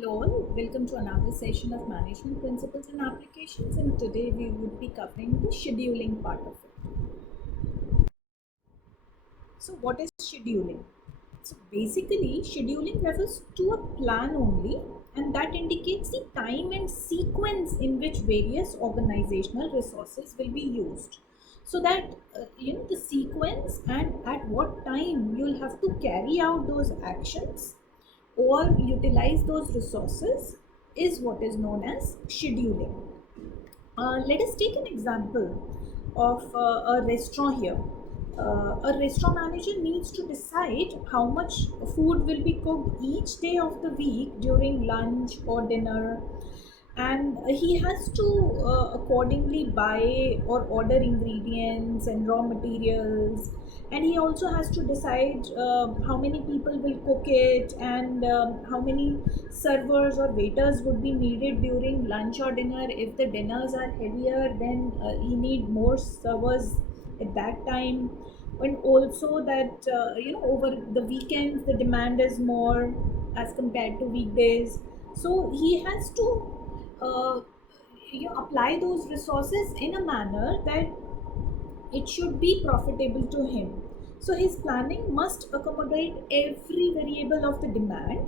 Hello all, welcome to another session of Management Principles and Applications, and today we would be covering the scheduling part of it. So what is scheduling? So basically scheduling refers to a plan only, and that indicates the time and sequence in which various organizational resources will be used. So that the sequence and at what time you'll have to carry out those actions or utilize those resources is what is known as scheduling. Let us take an example of a restaurant here. A restaurant manager needs to decide how much food will be cooked each day of the week during lunch or dinner, and he has to accordingly buy or order ingredients and raw materials, and he also has to decide how many people will cook it, and how many servers or waiters would be needed during lunch or dinner. If the dinners are heavier, then he need more servers at that time. And also that over the weekends the demand is more as compared to weekdays, so he has to uh, apply those resources in a manner that it should be profitable to him. So his planning must accommodate every variable of the demand,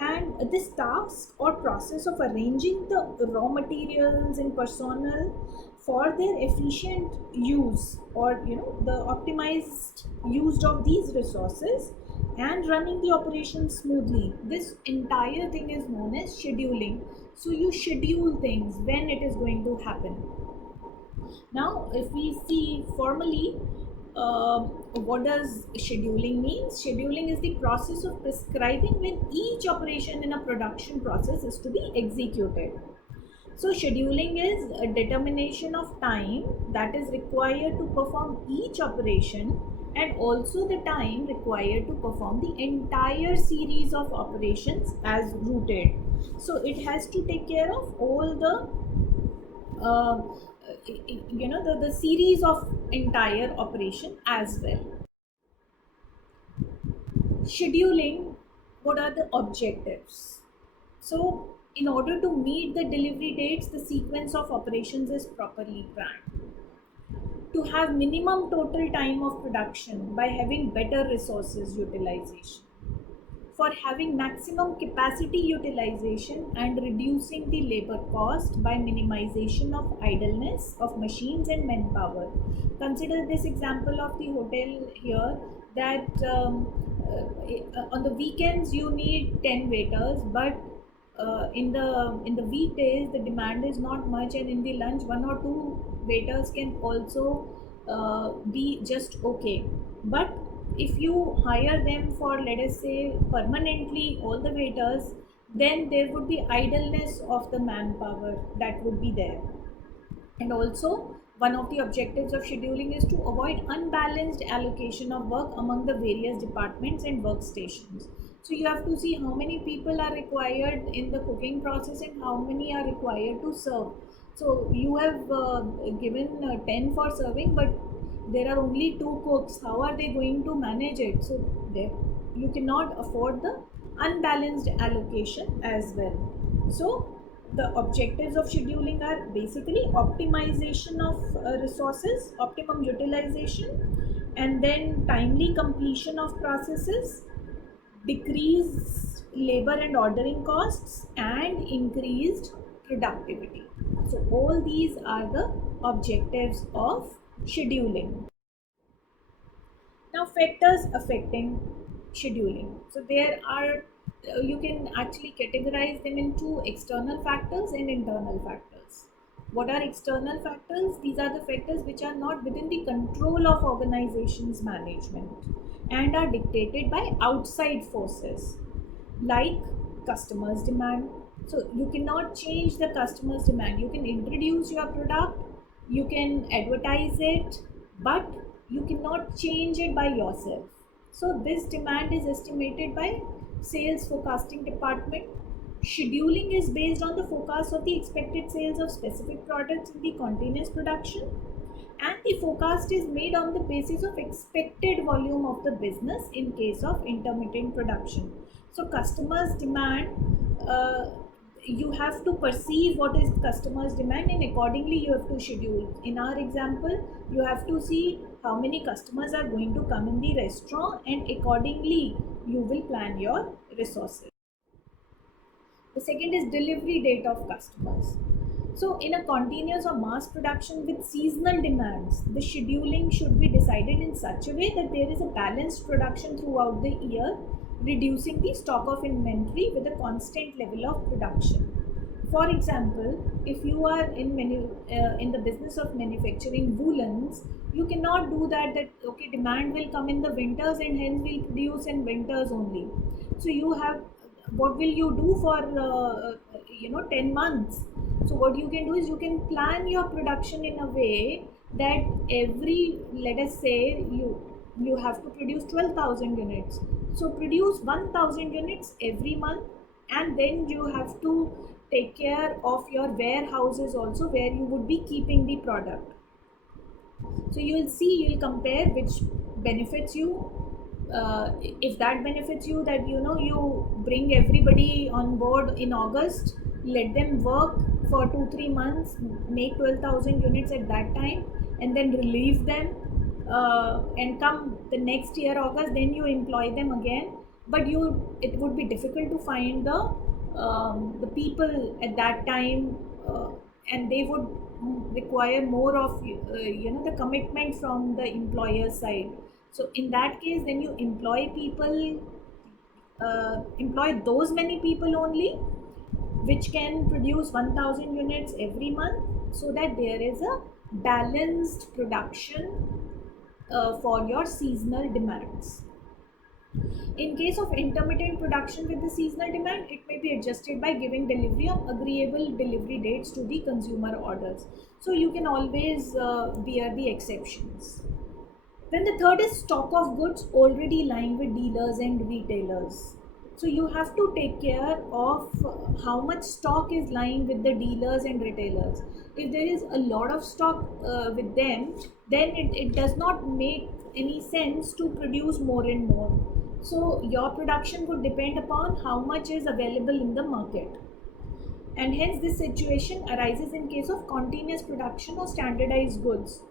and this task or process of arranging the raw materials and personnel for their efficient use, or the optimized use of these resources and running the operation smoothly, this entire thing is known as scheduling. So you schedule things when it is going to happen. Now, if we see formally, what does scheduling mean? Scheduling is the process of prescribing when each operation in a production process is to be executed. So, scheduling is a determination of time that is required to perform each operation, and also the time required to perform the entire series of operations as routed. So, it has to take care of all the uh, the series of entire operation as well. Scheduling, what are the objectives? So in order to meet the delivery dates, the sequence of operations is properly planned. To have minimum total time of production by having better resources utilization, for having maximum capacity utilization and reducing the labor cost by minimization of idleness of machines and manpower. Consider this example of the hotel here, that on the weekends you need 10 waiters, but in the weekdays the demand is not much, and in the lunch one or two waiters can also be just okay. But if you hire them for, let us say, permanently all the waiters, then there would be idleness of the manpower that would be there. And also, one of the objectives of scheduling is to avoid unbalanced allocation of work among the various departments and workstations. So you have to see how many people are required in the cooking process and how many are required to serve. So you have given 10 for serving, but there are only two cooks. How are they going to manage it? So there, you cannot afford the unbalanced allocation as well. So the objectives of scheduling are basically optimization of resources, optimum utilization, and then timely completion of processes, decreased labor and ordering costs, and increased productivity. So all these are the objectives of scheduling. Now, factors affecting scheduling. So there are, you can actually categorize them into external factors and internal factors. What are external factors? These are the factors which are not within the control of organization's management and are dictated by outside forces, like customers' demand. So you cannot change the customer's demand. You can introduce your product, you can advertise it, but you cannot change it by yourself. So this demand is estimated by sales forecasting department. Scheduling is based on the forecast of the expected sales of specific products in the continuous production, and the forecast is made on the basis of expected volume of the business in case of intermittent production. So customers demand uh, you have to perceive what is customers demand, and accordingly you have to schedule. In our example, you have to see how many customers are going to come in the restaurant, and accordingly you will plan your resources. The second is delivery date of customers. So, in a continuous or mass production with seasonal demands, the scheduling should be decided in such a way that there is a balanced production throughout the year, reducing the stock of inventory with a constant level of production. For example, if you are in the business of manufacturing woolens, you cannot do that. That okay, demand will come in the winters, and hence we'll produce in winters only. So you have, what will you do for 10 months? So what you can do is you can plan your production in a way that every, let us say, you have to produce 12,000 units, so produce 1,000 units every month, and then you have to take care of your warehouses also, where you would be keeping the product. So you'll see, you'll compare which benefits you. If that benefits you, that you bring everybody on board in August, let them work for 2-3 months, make 12,000 units at that time, and then relieve them, and come the next year August, then you employ them again. But it would be difficult to find the people at that time, and they would require more of the commitment from the employer side. So in that case, then you employ people, employ those many people only which can produce 1,000 units every month, so that there is a balanced production for your seasonal demands. In case of intermittent production with the seasonal demand, it may be adjusted by giving delivery of agreeable delivery dates to the consumer orders. So you can always bear the exceptions. Then the third is stock of goods already lying with dealers and retailers. So you have to take care of how much stock is lying with the dealers and retailers. If there is a lot of stock with them, then it does not make any sense to produce more and more. So your production would depend upon how much is available in the market. And hence this situation arises in case of continuous production or standardized goods.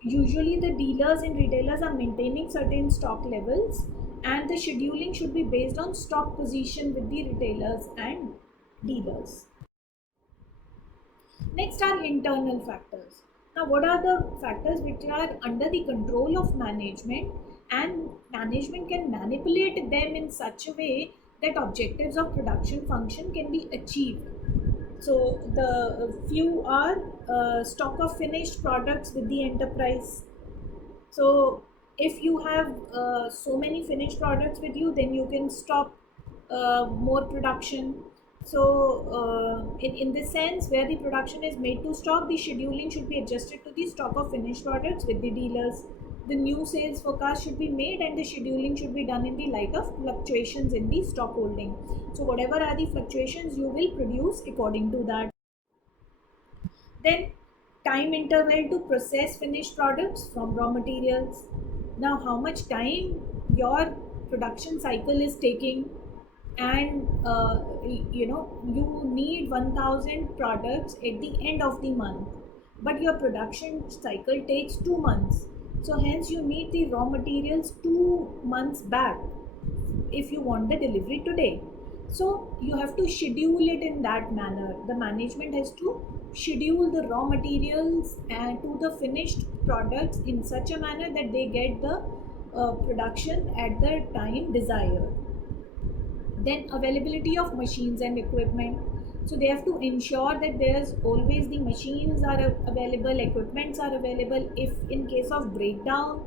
Usually the dealers and retailers are maintaining certain stock levels, and the scheduling should be based on stock position with the retailers and dealers. Next are internal factors. Now, what are the factors which are under the control of management, and management can manipulate them in such a way that objectives of production function can be achieved? So the few are stock of finished products with the enterprise. So if you have so many finished products with you, then you can stop more production. So in this sense, where the production is made to stock, the scheduling should be adjusted to the stock of finished products with the dealers. The new sales forecast should be made, and the scheduling should be done in the light of fluctuations in the stock holding. So whatever are the fluctuations, you will produce according to that. Then time interval to process finished products from raw materials. Now how much time your production cycle is taking, and you need 1,000 products at the end of the month, but your production cycle takes 2 months. So hence you need the raw materials 2 months back if you want the delivery today. So you have to schedule it in that manner. The management has to schedule the raw materials and to the finished products in such a manner that they get the production at the time desired. Then availability of machines and equipment. So they have to ensure that there's always the machines are available, equipments are available. If in case of breakdown,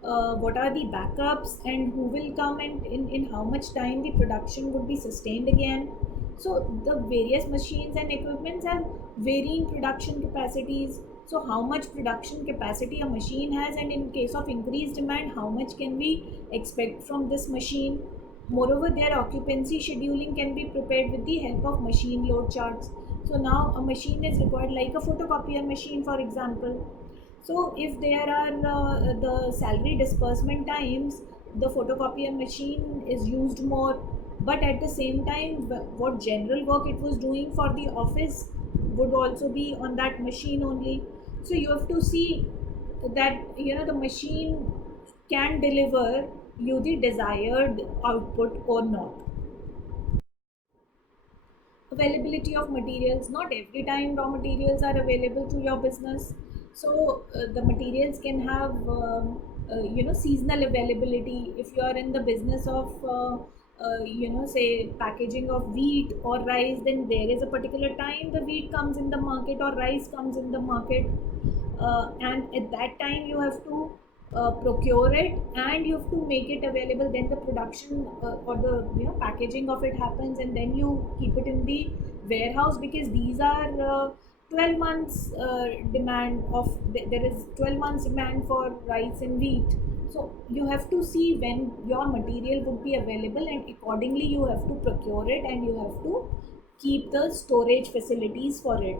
what are the backups, and who will come, and in how much time the production would be sustained again. So the various machines and equipments have varying production capacities. So how much production capacity a machine has, and in case of increased demand, how much can we expect from this machine. Moreover, their occupancy scheduling can be prepared with the help of machine load charts. So now a machine is required, like a photocopier machine for example. So if there are the salary disbursement times, the photocopier machine is used more. but at the same time what general work it was doing for the office would also be on that machine only. So you have to see that the machine can deliver you the desired output or not. Availability of materials, not every time raw materials are available to your business. So the materials can have seasonal availability. If you are in the business of say packaging of wheat or rice, then there is a particular time the wheat comes in the market or rice comes in the market, and at that time you have to procure it and you have to make it available. Then the production or the packaging of it happens, and then you keep it in the warehouse, because these are 12 months demand of there is 12 months demand for rice and wheat. So you have to see when your material would be available, and accordingly you have to procure it and you have to keep the storage facilities for it.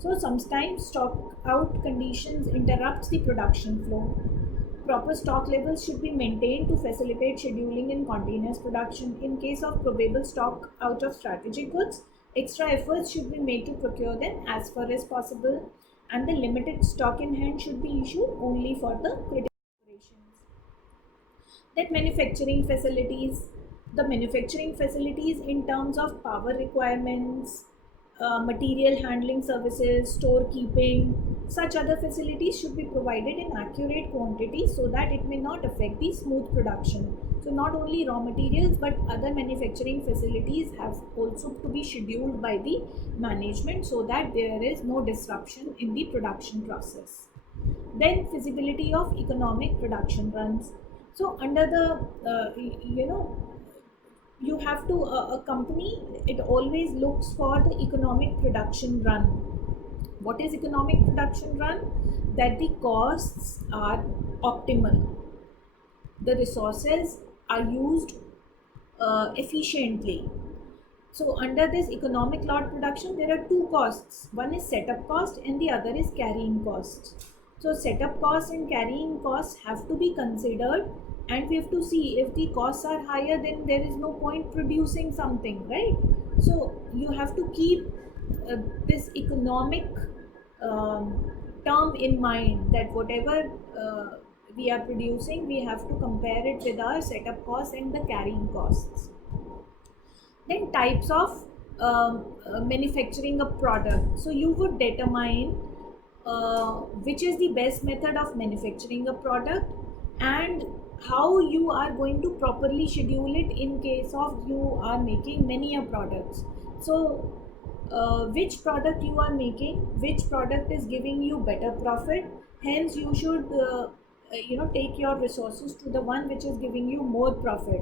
So sometimes stock out conditions interrupts the production flow. Proper stock levels should be maintained to facilitate scheduling and continuous production. In case of probable stock out of strategic goods, extra efforts should be made to procure them as far as possible, and the limited stock in hand should be issued only for the critical operations. That manufacturing facilities in terms of power requirements, material handling services, storekeeping, such other facilities should be provided in accurate quantity so that it may not affect the smooth production. So not only raw materials but other manufacturing facilities have also to be scheduled by the management so that there is no disruption in the production process. Then feasibility of economic production runs. So under the you have to a company, it always looks for the economic production run. What is economic production run? That the costs are optimal, the resources are used efficiently. So under this economic lot production, there are two costs. One is setup cost and the other is carrying costs. So setup costs and carrying costs have to be considered, and we have to see if the costs are higher, then there is no point producing something, right? So you have to keep this economic term in mind, that whatever we are producing, we have to compare it with our setup costs and the carrying costs. Then types of manufacturing a product. So you would determine which is the best method of manufacturing a product and how you are going to properly schedule it in case of you are making many products. So which product you are making, which product is giving you better profit, hence you should take your resources to the one which is giving you more profit.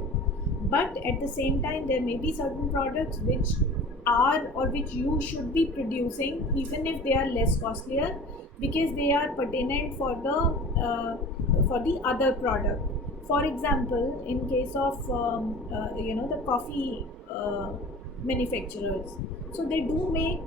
But at the same time there may be certain products which are or which you should be producing even if they are less costlier, because they are pertinent for the other product. For example, in case of the coffee manufacturers, so they do make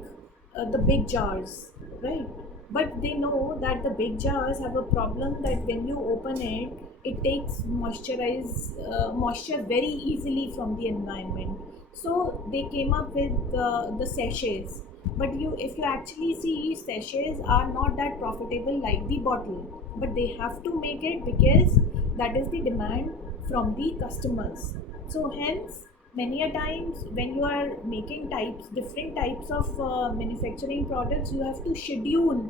the big jars, right? But they know that the big jars have a problem, that when you open it, it takes moisture very easily from the environment. So they came up with the sachets. But if you actually see, sachets are not that profitable like the bottle, but they have to make it because that is the demand from the customers. So hence many a times when you are making different types of manufacturing products, you have to schedule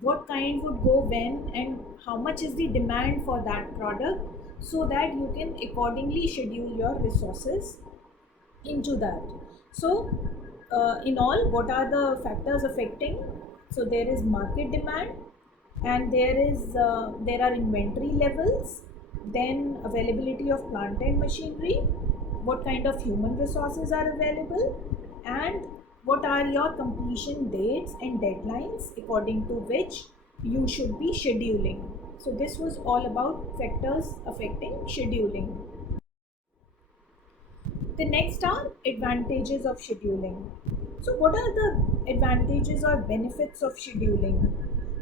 what kind would go when and how much is the demand for that product, so that you can accordingly schedule your resources into that. So in all, what are the factors affecting? So there is market demand, and there are inventory levels, then availability of plant and machinery, what kind of human resources are available, and what are your completion dates and deadlines according to which you should be scheduling. So this was all about factors affecting scheduling. The next are advantages of scheduling. So, what are the advantages or benefits of scheduling?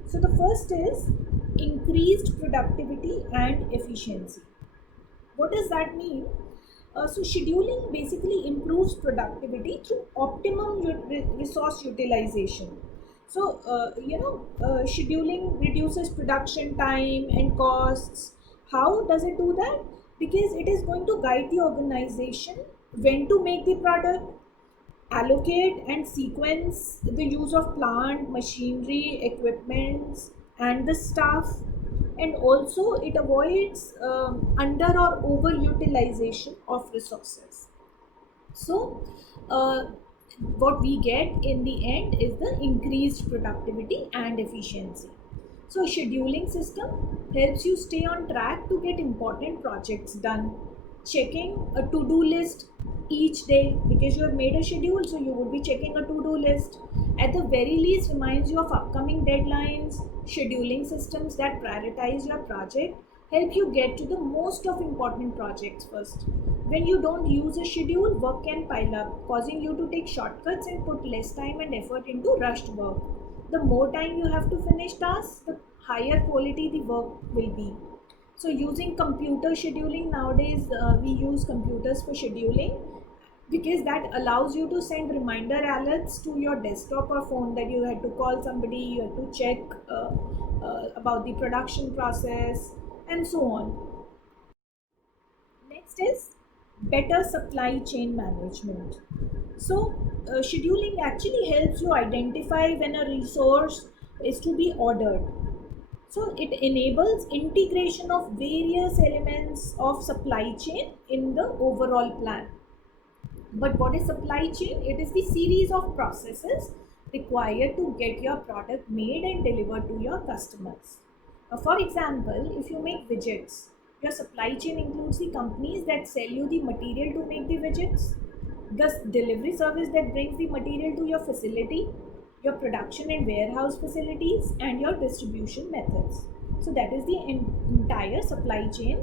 So, the first is increased productivity and efficiency. What does that mean? So scheduling basically improves productivity through optimum resource utilization. So scheduling reduces production time and costs. How does it do that? Because it is going to guide the organization when to make the product, allocate and sequence the use of plant, machinery, equipments, and the staff, and also it avoids under or overutilization of resources. So, what we get in the end is the increased productivity and efficiency. So, scheduling system helps you stay on track to get important projects done. Checking a to-do list each day because you have made a schedule, so you would be checking a to-do list. At the very least, reminds you of upcoming deadlines. Scheduling systems that prioritize your project help you get to the most of important projects first. When you don't use a schedule, work can pile up, causing you to take shortcuts and put less time and effort into rushed work. The more time you have to finish tasks, the higher quality the work will be. So, using computer scheduling nowadays, we use computers for scheduling because that allows you to send reminder alerts to your desktop or phone that you had to call somebody, you had to check about the production process, and so on. Next is better supply chain management. So, scheduling actually helps you identify when a resource is to be ordered. So, it enables integration of various elements of supply chain in the overall plan. But what is supply chain? It is the series of processes required to get your product made and delivered to your customers. For example, if you make widgets, your supply chain includes the companies that sell you the material to make the widgets, the delivery service that brings the material to your facility, your production and warehouse facilities, and your distribution methods. So, that is the entire supply chain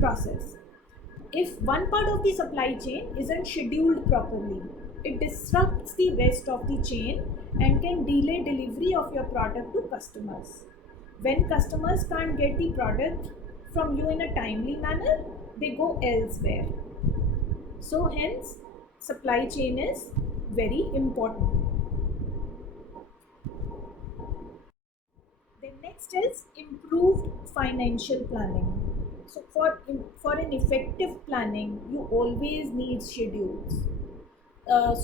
process. If one part of the supply chain isn't scheduled properly, it disrupts the rest of the chain and can delay delivery of your product to customers. When customers can't get the product from you in a timely manner, they go elsewhere. So, hence, supply chain is very important. Then next is improved financial planning. So for an effective planning, you always need schedules.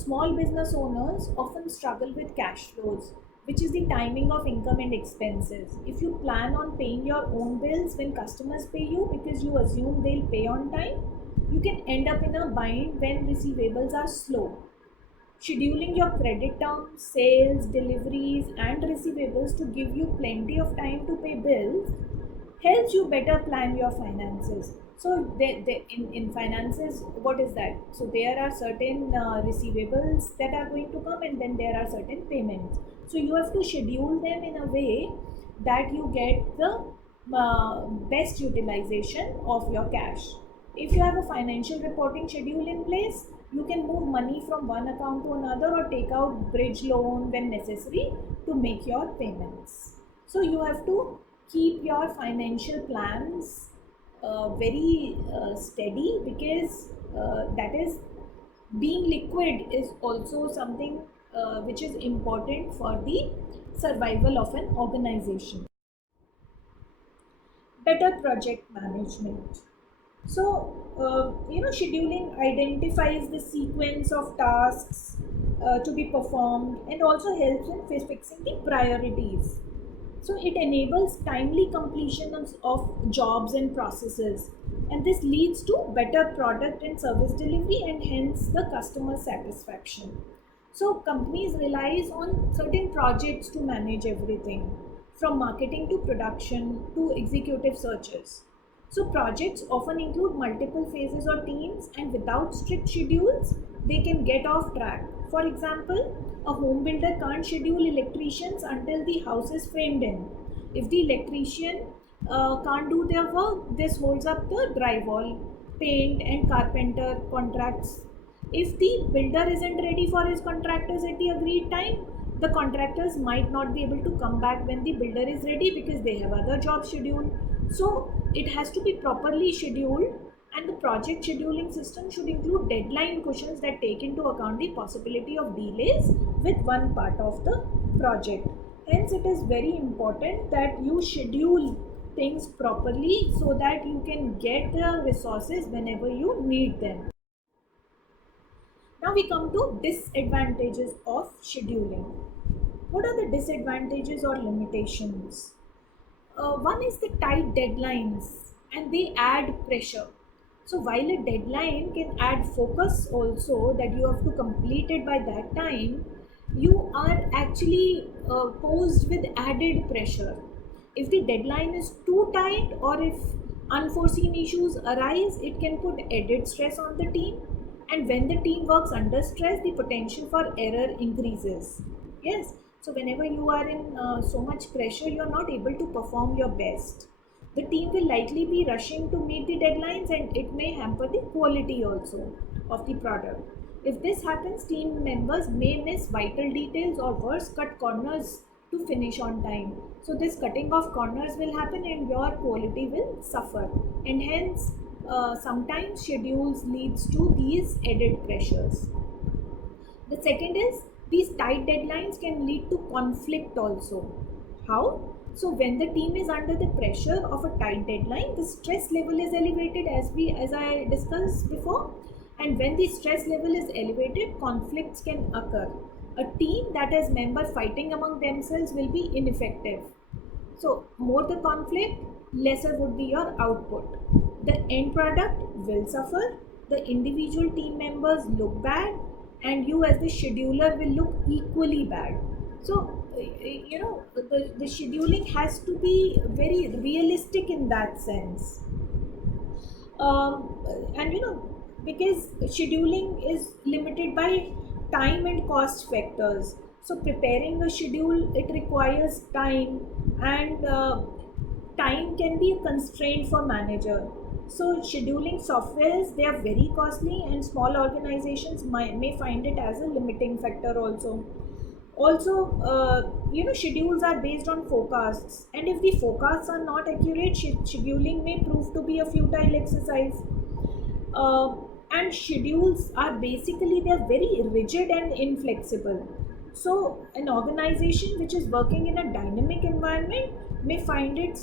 Small business owners often struggle with cash flows, which is the timing of income and expenses. If you plan on paying your own bills when customers pay you because you assume they'll pay on time, you can end up in a bind when receivables are slow. Scheduling your credit terms, sales, deliveries, and receivables to give you plenty of time to pay bills helps you better plan your finances. So, in finances, what is that? So, there are certain receivables that are going to come, and then there are certain payments. So, you have to schedule them in a way that you get the best utilization of your cash. If you have a financial reporting schedule in place, you can move money from one account to another or take out bridge loan when necessary to make your payments. So you have to keep your financial plans very steady because that is being liquid is also something which is important for the survival of an organization. Better project management. So, scheduling identifies the sequence of tasks to be performed and also helps in fixing the priorities. So, it enables timely completion of jobs and processes, and this leads to better product and service delivery and hence the customer satisfaction. So, companies relies on certain projects to manage everything from marketing to production to executive searches. So, projects often include multiple phases or teams, and without strict schedules, they can get off track. For example, a home builder can't schedule electricians until the house is framed in. If the electrician can't do their work, this holds up the drywall, paint, and carpenter contracts. If the builder isn't ready for his contractors at the agreed time, the contractors might not be able to come back when the builder is ready because they have other jobs scheduled. So it has to be properly scheduled And the project scheduling system should include deadline cushions that take into account the possibility of delays with one part of the project. Hence, it is very important that you schedule things properly so that you can get the resources whenever you need them. Now we come to disadvantages of scheduling. What are the disadvantages or limitations? One is the tight deadlines and they add pressure. So while a deadline can add focus also that you have to complete it by that time, you are actually posed with added pressure. If the deadline is too tight or if unforeseen issues arise, it can put added stress on the team. And when the team works under stress, the potential for error increases. Yes, so whenever you are in so much pressure, you are not able to perform your best. The team will likely be rushing to meet the deadlines and it may hamper the quality also of the product. If this happens, team members may miss vital details or worse, cut corners to finish on time. So, this cutting of corners will happen and your quality will suffer. And hence, sometimes schedules leads to these added pressures. The second is these tight deadlines can lead to conflict also. How? So when the team is under the pressure of a tight deadline, the stress level is elevated as I discussed before. And when the stress level is elevated, conflicts can occur. A team that has members fighting among themselves will be ineffective. So, more the conflict, lesser would be your output. The end product will suffer, the individual team members look bad, and you, as the scheduler, will look equally bad. So, the scheduling has to be very realistic in that sense. And because scheduling is limited by time and cost factors, so preparing a schedule, it requires time, and time can be a constraint for manager. So scheduling softwares, they are very costly and small organizations may find it as a limiting factor also. Schedules are based on forecasts, and if the forecasts are not accurate, scheduling may prove to be a futile exercise. uh, and schedules are basically, they're very rigid and inflexible. So an organization which is working in a dynamic environment may find it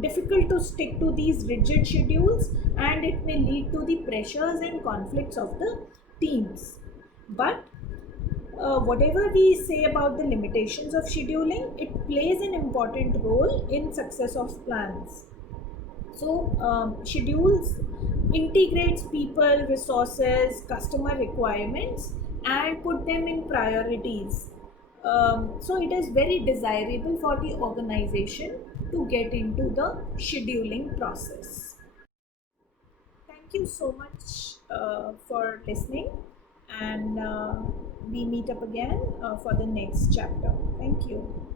difficult to stick to these rigid schedules, and it may lead to the pressures and conflicts of the teams. But whatever we say about the limitations of scheduling, it plays an important role in success of plans. So schedules integrates people, resources, customer requirements, and put them in priorities. So it is very desirable for the organization to get into the scheduling process. Thank you so much for listening, and we meet up again for the next chapter. Thank you.